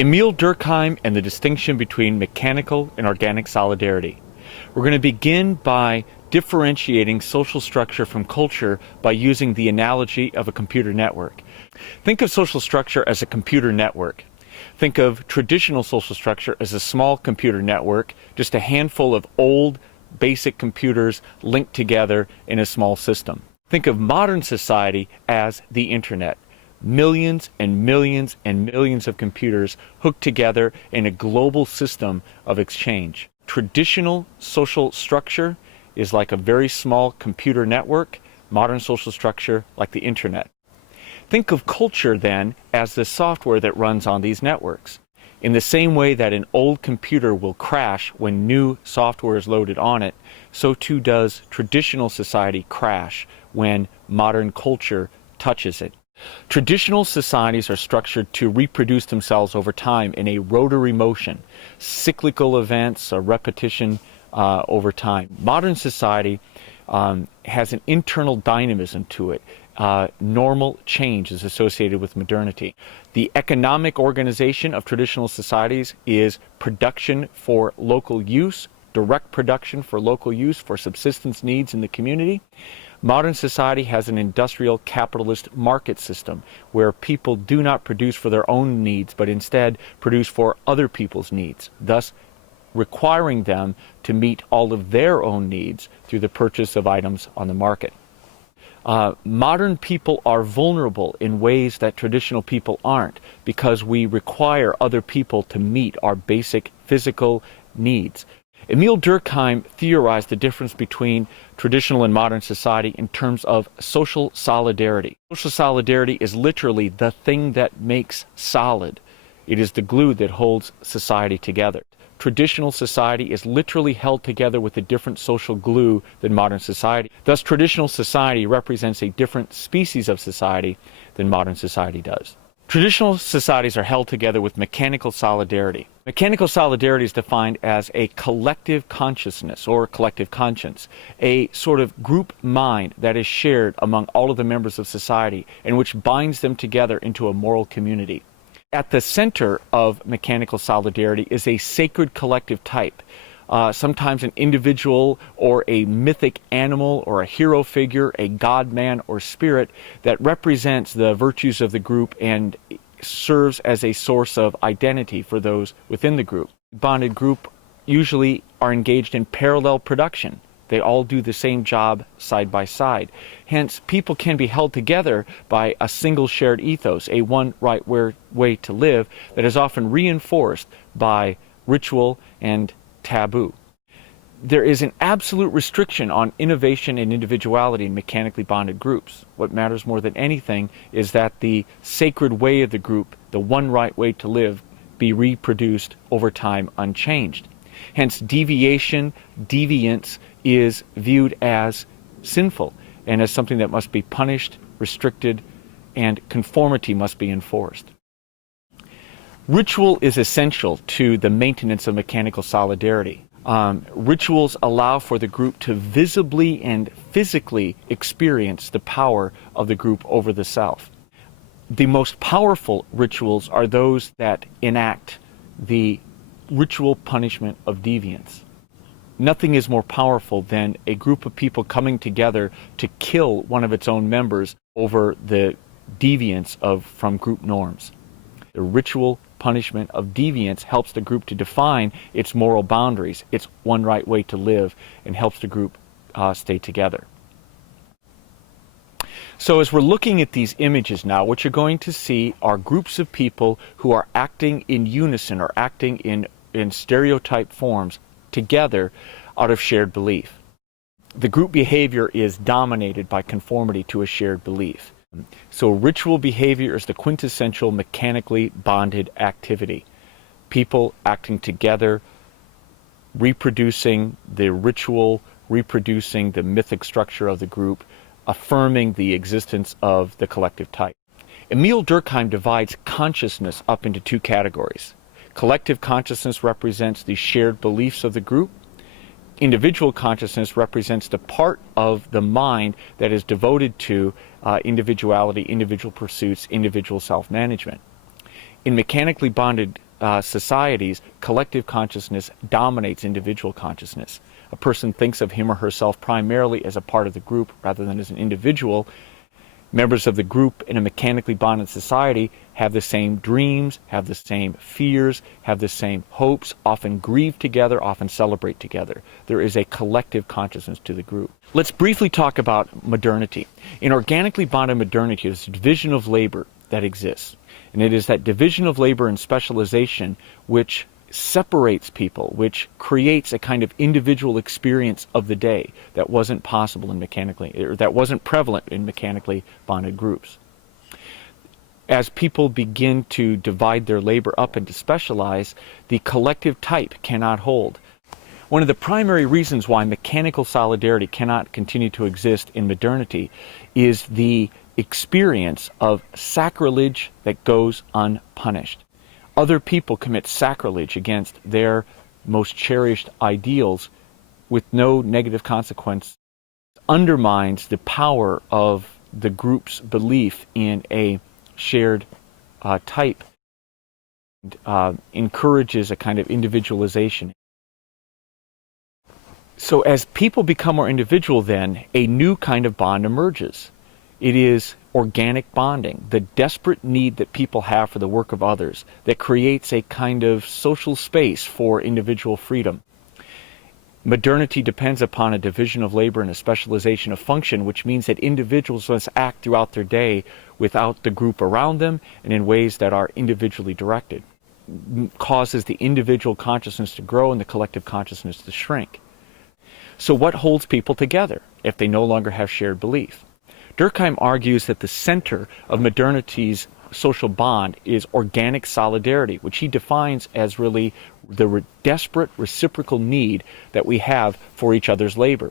Emile Durkheim and the distinction between mechanical and organic solidarity. We're going to begin by differentiating social structure from culture by using the analogy of a computer network. Think of social structure as a computer network. Think of traditional social structure as a small computer network, just a handful of old basic computers linked together in a small system. Think of modern society as the internet. Millions and millions and millions of computers hooked together in a global system of exchange. Traditional social structure is like a very small computer network, modern social structure like the internet. Think of culture then as the software that runs on these networks. In the same way that an old computer will crash when new software is loaded on it, so too does traditional society crash when modern culture touches it. Traditional societies are structured to reproduce themselves over time in a rotary motion, cyclical events, a repetition over time. Modern society has an internal dynamism to it. Normal change is associated with modernity. The economic organization of traditional societies is production for local use, direct production for local use for subsistence needs in the community. Modern society has an industrial capitalist market system where people do not produce for their own needs, but instead produce for other people's needs, thus requiring them to meet all of their own needs through the purchase of items on the market. Modern people are vulnerable in ways that traditional people aren't because we require other people to meet our basic physical needs. Emile Durkheim theorized the difference between traditional and modern society in terms of social solidarity. Social solidarity is literally the thing that makes solid. It is the glue that holds society together. Traditional society is literally held together with a different social glue than modern society. Thus, traditional society represents a different species of society than modern society does. Traditional societies are held together with mechanical solidarity. Mechanical solidarity is defined as a collective consciousness or collective conscience, a sort of group mind that is shared among all of the members of society and which binds them together into a moral community. At the center of mechanical solidarity is a sacred collective type, sometimes an individual or a mythic animal or a hero figure, a god, man, or spirit that represents the virtues of the group and serves as a source of identity for those within the group. Bonded group usually are engaged in parallel production. They all do the same job side by side. Hence, people can be held together by a single shared ethos, a one right way to live that is often reinforced by ritual and taboo. There is an absolute restriction on innovation and individuality in mechanically bonded groups. What matters more than anything is that the sacred way of the group, the one right way to live, be reproduced over time unchanged. Hence, deviation, deviance is viewed as sinful and as something that must be punished, restricted, and conformity must be enforced. Ritual is essential to the maintenance of mechanical solidarity. Rituals allow for the group to visibly and physically experience the power of the group over the self. The most powerful rituals are those that enact the ritual punishment of deviance. Nothing is more powerful than a group of people coming together to kill one of its own members over the deviance from group norms. The ritual punishment of deviance helps the group to define its moral boundaries, its one right way to live, and helps the group stay together. So as we're looking at these images now, what you're going to see are groups of people who are acting in unison or acting in stereotype forms together out of shared belief. The group behavior is dominated by conformity to a shared belief. So ritual behavior is the quintessential mechanically bonded activity. People acting together, reproducing the ritual, reproducing the mythic structure of the group, affirming the existence of the collective type. Emile Durkheim divides consciousness up into two categories. Collective consciousness represents the shared beliefs of the group. Individual consciousness represents the part of the mind that is devoted to individuality, individual pursuits, individual self-management. In mechanically bonded societies, collective consciousness dominates individual consciousness. A person thinks of him or herself primarily as a part of the group rather than as an individual. Members of the group in a mechanically bonded society have the same dreams, have the same fears, have the same hopes, often grieve together, often celebrate together. There is a collective consciousness to the group. Let's briefly talk about modernity. In organically bonded modernity, there's a division of labor that exists. And it is that division of labor and specialization which separates people, which creates a kind of individual experience of the day that wasn't possible in that wasn't prevalent in mechanically bonded groups. As people begin to divide their labor up and to specialize, the collective type cannot hold. One of the primary reasons why mechanical solidarity cannot continue to exist in modernity is the experience of sacrilege that goes unpunished. Other people commit sacrilege against their most cherished ideals with no negative consequence. Undermines the power of the group's belief in a shared type. Encourages a kind of individualization. So as people become more individual then, a new kind of bond emerges. It is organic bonding, the desperate need that people have for the work of others that creates a kind of social space for individual freedom. Modernity depends upon a division of labor and a specialization of function, which means that individuals must act throughout their day without the group around them and in ways that are individually directed. Causes the individual consciousness to grow and the collective consciousness to shrink. So what holds people together if they no longer have shared belief? Durkheim argues that the center of modernity's social bond is organic solidarity, which he defines as really the desperate reciprocal need that we have for each other's labor.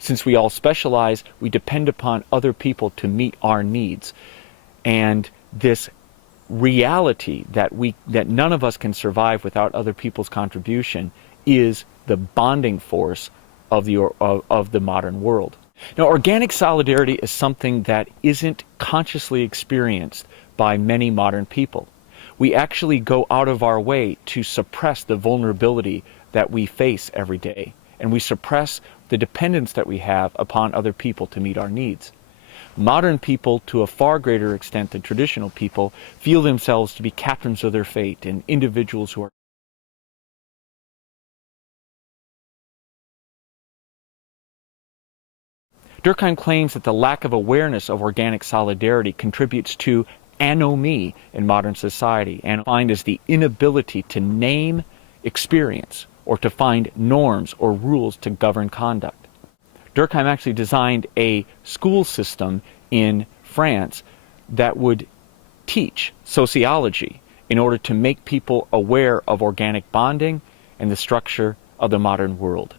Since we all specialize, we depend upon other people to meet our needs. And this reality that none of us can survive without other people's contribution is the bonding force of the modern world. Now, organic solidarity is something that isn't consciously experienced by many modern people. We actually go out of our way to suppress the vulnerability that we face every day, and we suppress the dependence that we have upon other people to meet our needs. Modern people, to a far greater extent than traditional people, feel themselves to be captains of their fate and individuals who are Durkheim claims that the lack of awareness of organic solidarity contributes to anomie in modern society, and defined as the inability to name experience or to find norms or rules to govern conduct. Durkheim actually designed a school system in France that would teach sociology in order to make people aware of organic bonding and the structure of the modern world.